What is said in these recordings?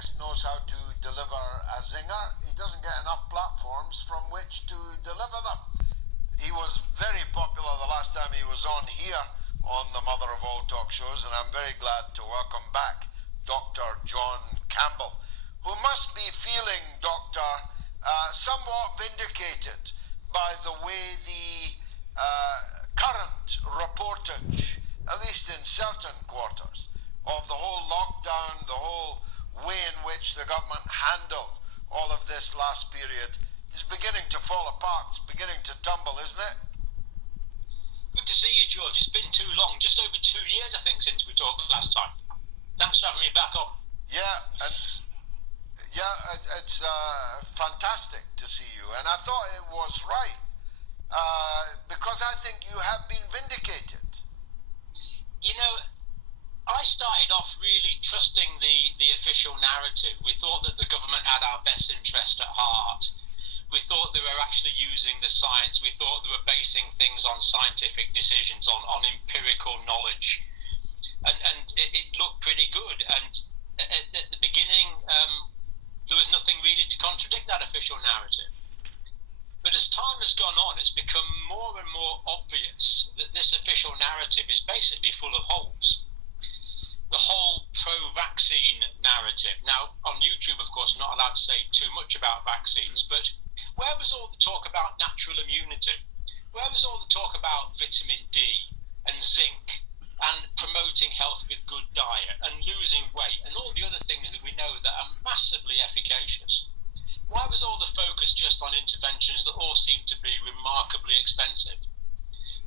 guess, knows how to deliver a zinger. He doesn't get enough platforms from which to deliver them. He was very popular the last time he was on here on the mother of all talk shows, and I'm very glad to welcome back Dr. John Campbell, who must be feeling, Doctor, somewhat vindicated by the way the current reportage, at least in certain quarters, of the whole lockdown, the whole way in which the government handled all of this last period is beginning to fall apart, it's beginning to tumble, isn't it? Good to see you, George. It's been too long, just over 2 years, I think, since we talked last time. Thanks for having me back on. It's fantastic to see you, and I thought it was right, because I think you have been vindicated. You know, I started off really trusting the official narrative. We thought that the government had our best interest at heart. We thought they were actually using the science. We thought they were basing things on scientific decisions, on empirical knowledge. And it looked pretty good. And at the beginning, there was nothing really to contradict that official narrative. But as time has gone on, it's become more and more obvious that this official narrative is basically full of holes. The whole pro-vaccine narrative. Now, on YouTube, of course, I'm not allowed to say too much about vaccines, but where was all the talk about natural immunity? Where was all the talk about vitamin D and zinc and promoting health with good diet and losing weight and all the other things that we know that are massively efficacious? Why was all the focus just on interventions that all seem to be remarkably expensive?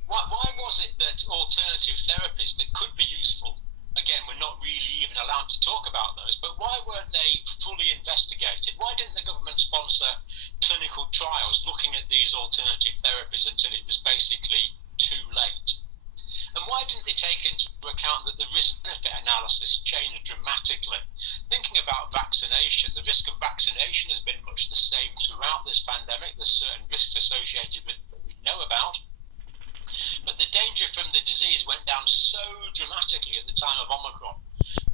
Why was it that alternative therapies that could be useful, again, we're not really even allowed to talk about those, but why weren't they fully investigated? Why didn't the government sponsor clinical trials looking at these alternative therapies until it was basically too late? And why didn't they take into account that the risk-benefit analysis changed dramatically? Thinking about vaccination, the risk of vaccination has been much the same throughout this pandemic. There's certain risks associated with it that we know about. But the danger from the disease went down so dramatically at the time of Omicron.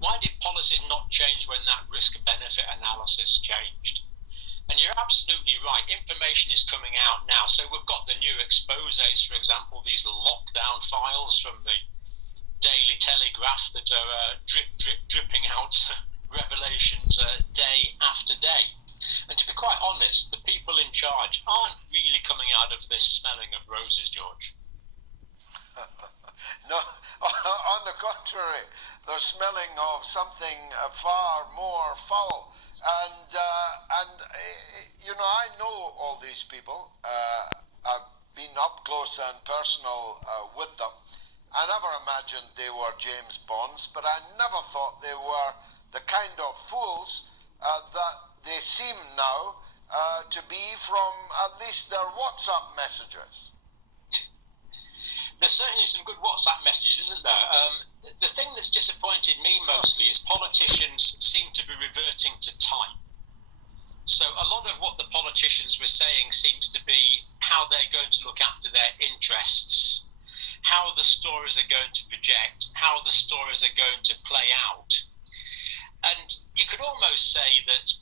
Why did policies not change when that risk-benefit analysis changed? And you're absolutely right, information is coming out now. So we've got the new exposés, for example, these lockdown files from the Daily Telegraph that are dripping out revelations day after day. And to be quite honest, the people in charge aren't really coming out of this smelling of roses, George. No, on the contrary, they're smelling of something far more foul. And you know, I know all these people. I've been up close and personal with them. I never imagined they were James Bonds, but I never thought they were the kind of fools that they seem now to be from at least their WhatsApp messages. There's certainly some good WhatsApp messages, isn't there? The thing that's disappointed me mostly is politicians seem to be reverting to type. So a lot of what the politicians were saying seems to be how they're going to look after their interests, how the stories are going to project, how the stories are going to play out. And you could almost say that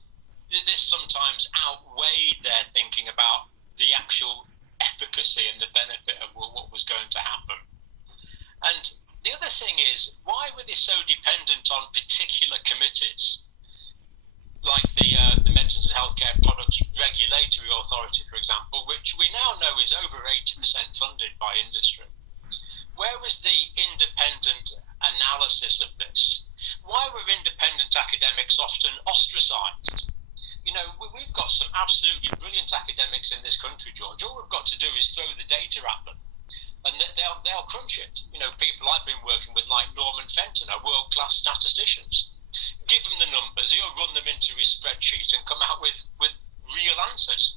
this sometimes outweighed their thinking about the actual efficacy and the benefit of what was going to happen. And the other thing is, why were they so dependent on particular committees, like the Medicines and Healthcare Products Regulatory Authority, for example, which we now know is over 80% funded by industry? Where was the independent analysis of this? Why were independent academics often ostracized? You know, we've got some absolutely brilliant academics in this country, George. All we've got to do is throw the data at them, and they'll crunch it. You know, people I've been working with, like Norman Fenton, are world-class statisticians. Give them the numbers, he'll run them into his spreadsheet and come out with real answers.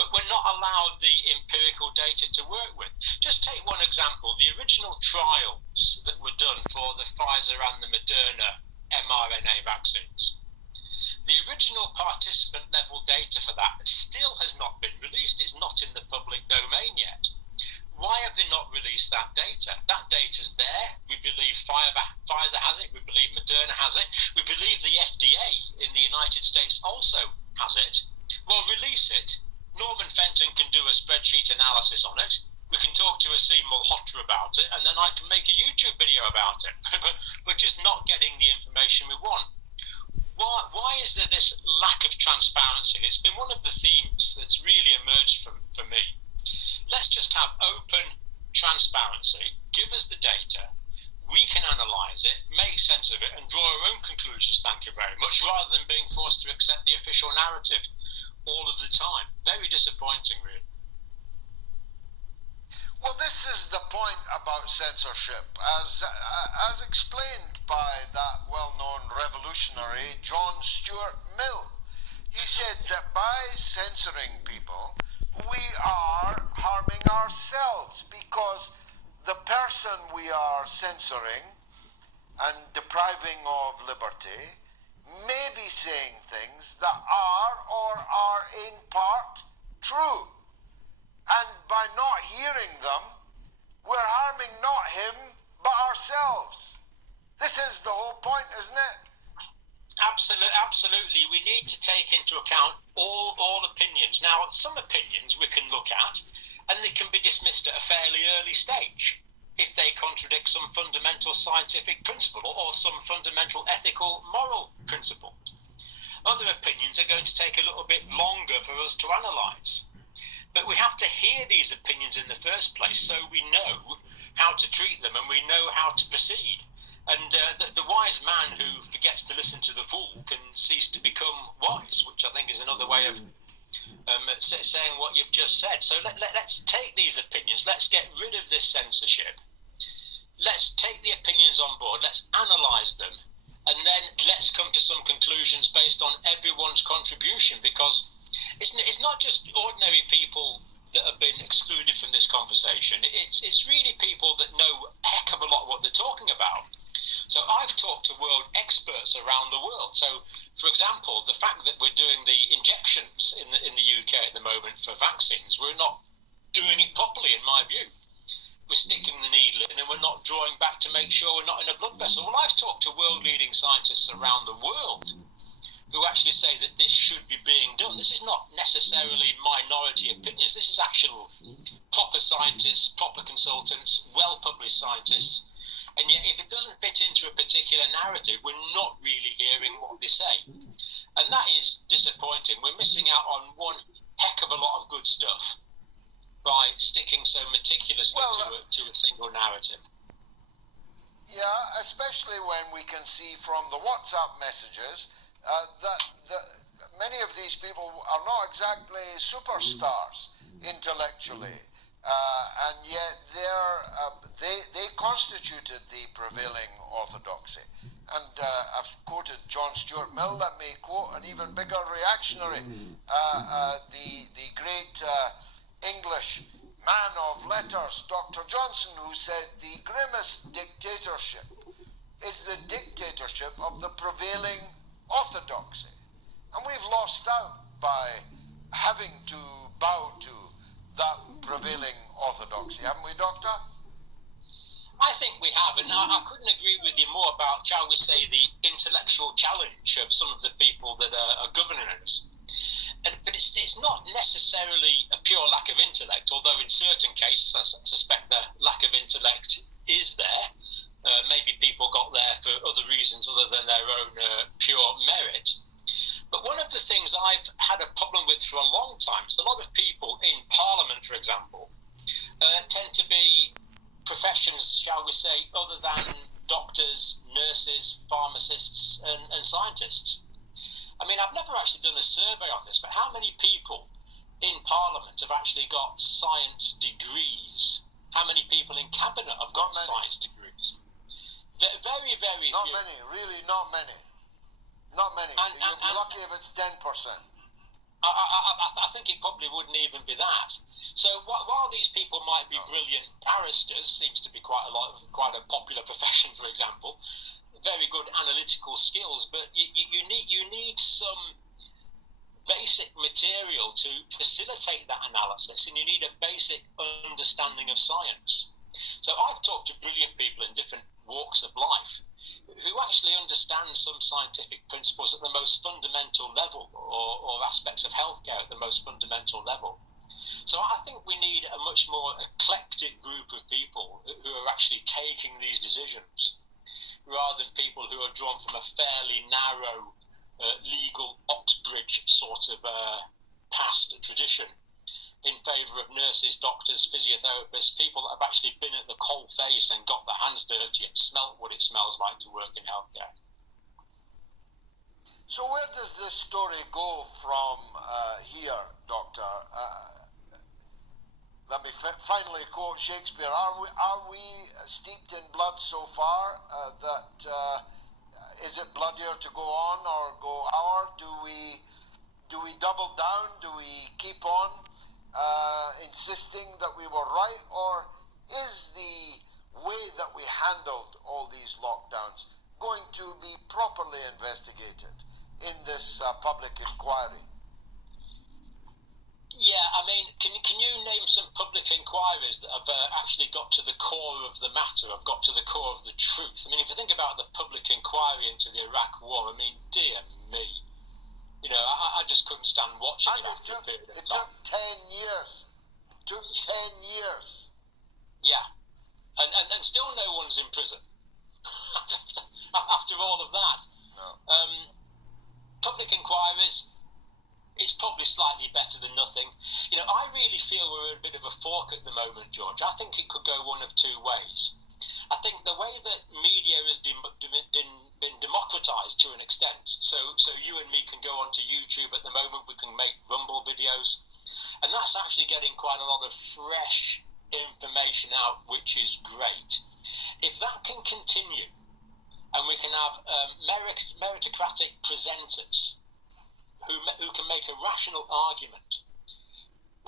But we're not allowed the empirical data to work with. Just take one example. The original trials that were done for the Pfizer and the Moderna mRNA vaccines. The original participant level data for that still has not been released. It's not in the public domain yet. Why have they not released that data? That data's there. We believe Pfizer has it. We believe Moderna has it. We believe the FDA in the United States also has it. Well, release it. Norman Fenton can do a spreadsheet analysis on it. We can talk to Asim Malhotra about it, and then I can make a YouTube video about it. But we're just not getting the information we want. Why is there this lack of transparency? It's been one of the themes that's really emerged for me. Let's just have open transparency. Give us the data. We can analyse it, make sense of it, and draw our own conclusions, thank you very much, rather than being forced to accept the official narrative all of the time. Very disappointing, really. Well, this is the point about censorship, as explained by that well-known revolutionary John Stuart Mill. He said that by censoring people, we are harming ourselves, because the person we are censoring and depriving of liberty may be saying things that are or are in part true. And by not hearing them, we're harming not him, but ourselves. This is the whole point, isn't it? Absolutely. We need to take into account all opinions. Now, some opinions we can look at, and they can be dismissed at a fairly early stage if they contradict some fundamental scientific principle or some fundamental ethical, moral principle. Other opinions are going to take a little bit longer for us to analyse. But we have to hear these opinions in the first place so we know how to treat them and we know how to proceed. And the wise man who forgets to listen to the fool can cease to become wise, which I think is another way of saying what you've just said. So let's take these opinions, let's get rid of this censorship, let's take the opinions on board, let's analyse them, and then let's come to some conclusions based on everyone's contribution, because it's not just ordinary people that have been excluded from this conversation. It's really people that know a heck of a lot of what they're talking about. So I've talked to world experts around the world. So, for example, the fact that we're doing the injections in the UK at the moment for vaccines, we're not doing it properly, in my view. We're sticking the needle in and we're not drawing back to make sure we're not in a blood vessel. Well, I've talked to world-leading scientists around the world who actually say that this should be being done. This is not necessarily minority opinions. This is actual proper scientists, proper consultants, well-published scientists. And yet, if it doesn't fit into a particular narrative, we're not really hearing what they say. And that is disappointing. We're missing out on one heck of a lot of good stuff by sticking so meticulously to a single narrative. Yeah, especially when we can see from the WhatsApp messages that many of these people are not exactly superstars intellectually, and yet they constituted the prevailing orthodoxy. And I've quoted John Stuart Mill. Let me quote an even bigger reactionary, the great English man of letters, Dr Johnson, who said the grimmest dictatorship is the dictatorship of the prevailing orthodoxy. And we've lost out by having to bow to that prevailing orthodoxy, haven't we, Doctor? I think we have, and I couldn't agree with you more about, shall we say, the intellectual challenge of some of the people that are governing us. But it's not necessarily a pure lack of intellect, although in certain cases I suspect the lack of intellect is there. Maybe people got there for other reasons other than their own pure merit. But one of the things I've had a problem with for a long time is a lot of people in Parliament, for example, tend to be professions, shall we say, other than doctors, nurses, pharmacists and scientists. I mean, I've never actually done a survey on this, but how many people in Parliament have actually got science degrees? How many people in Cabinet have got science degrees? Very, very not few. Not many, really not many. Not many. You'll be lucky if it's 10%. I think it probably wouldn't even be that. So while these people might be brilliant barristers, seems to be quite a popular profession, for example, very good analytical skills, but you need some basic material to facilitate that analysis, and you need a basic understanding of science. So I've talked to brilliant people in different walks of life who actually understand some scientific principles at the most fundamental level, or aspects of healthcare at the most fundamental level. So I think we need a much more eclectic group of people who are actually taking these decisions, rather than people who are drawn from a fairly narrow legal Oxbridge sort of past tradition, in favour of nurses, doctors, physiotherapists, people that have actually been at the coal face and got their hands dirty and smelt what it smells like to work in healthcare. So where does this story go from here, Doctor? Let me finally quote Shakespeare. Are we steeped in blood so far that is it bloodier to go on or go our? Do we double down? Do we keep on insisting that we were right, or is the way that we handled all these lockdowns going to be properly investigated in this public inquiry? Yeah, I mean, can you name some public inquiries that have actually got to the core of the matter, have got to the core of the truth? I mean, if you think about the public inquiry into the Iraq War, I mean, dear me. You know, I just couldn't stand watching it after a period of time. It took 10 years. It took 10 years. Yeah. And still no one's in prison. After all of that. No. Public inquiries, it's probably slightly better than nothing. You know, I really feel we're at a bit of a fork at the moment, George. I think it could go one of two ways. I think the way that media has been democratized to an extent, so you and me can go onto YouTube at the moment, we can make Rumble videos, and that's actually getting quite a lot of fresh information out, which is great. If that can continue, and we can have meritocratic presenters who can make a rational argument,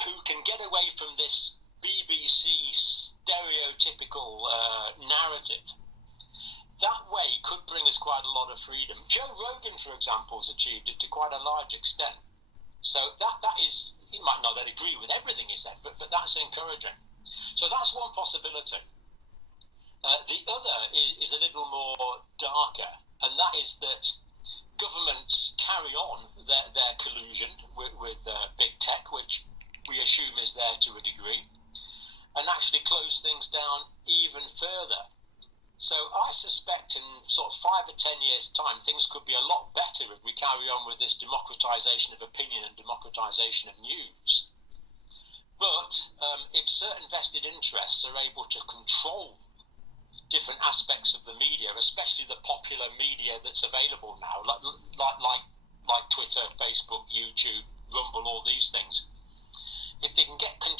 who can get away from this BBC stereotypical narrative, that way could bring us quite a lot of freedom. Joe Rogan, for example, has achieved it to quite a large extent. So that is, you might not agree with everything he said, but that's encouraging. So that's one possibility. The other is a little more darker, and that is that governments carry on their collusion with big tech, which we assume is there to a degree, and actually close things down even further. So I suspect in sort of 5 or 10 years' time, things could be a lot better if we carry on with this democratization of opinion and democratization of news. But if certain vested interests are able to control different aspects of the media, especially the popular media that's available now, like Twitter, Facebook, YouTube, Rumble, all these things, if they can get control